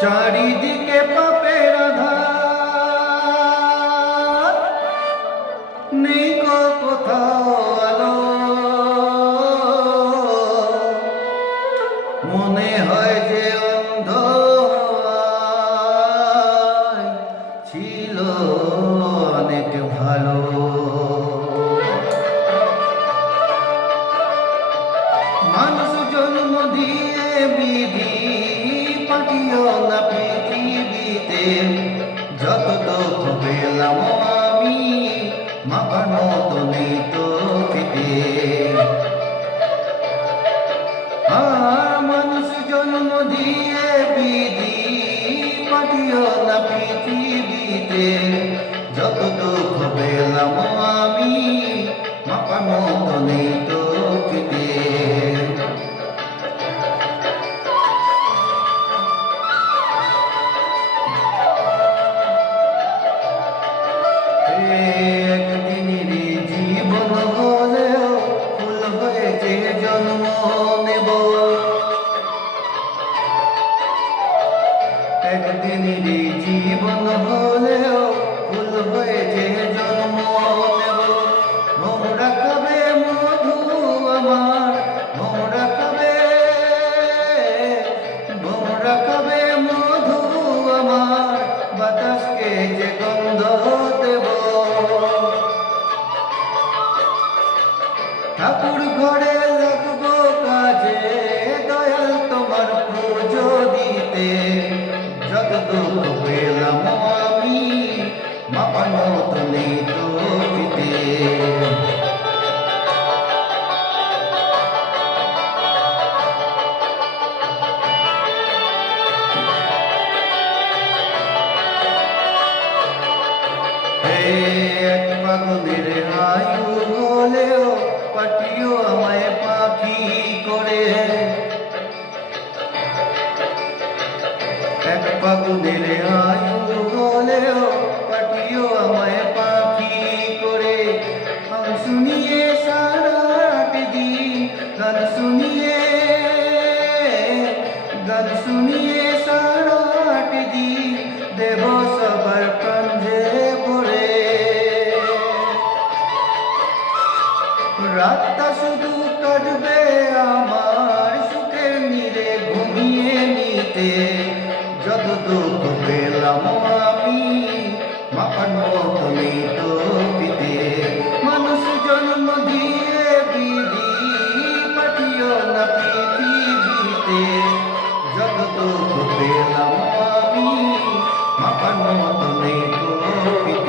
চারিদিকে পাপের আধার, নেই গো কোথাও আলো। মনে হয় যে অন্ধ ছিল অনেক ভালো। মানুষ জন্ম দিয়ে বিধি পাঠিও না পৃথিবীতে, যত দুঃখ পেলাম আমি মাখানো তো নেই তো ফিতে। মানুষ জন্ম দিয়ে বিধি পাঠিও না পৃথিবীতে, যত দুঃখ পেলাম আমি মাখানো তো নেই তো ফিতে। একদিনের জীবন হলেও ফুল হয়েছে জন্ম নেব। একদিনের জীবন হলেও ফুল হয়েছে জন্ম নেব। মোরা খাবে মধু আমার, মোরা খাবে মধু আমার, বাতাসকে যে গন্ধ দেব। ঠাকুর ঘরে লাগবো কাজে, দয়াল তোমার পুজো দিতে। যত দুঃখ পেলাম আমি মাপানো তো নেই তো দিতে। এক পাগলের আয়ু হলেও পাঠিও আমায় পাখি করে। এক পাগলের আয়ু হলেও পাঠিও আমায় পাখি করে। গান শুনিয়ে সারাট দিন, গান শুনিয়ে সারাট দিন দেব সবার প্রাঞ্জে পড়ে। রাতটা শুধু কাটবে আমার সুখের নীড়ে ঘুমিয়ে নিতে। যত দুঃখ পেলাম আমি মাপার মতো নেই তো দিতে। মানুষ জন্ম দিয়ে বিধি পাঠিও না পৃথিবীতে, যত দুঃখ পেলাম আমি মাপার মতো নেই তো দিতে।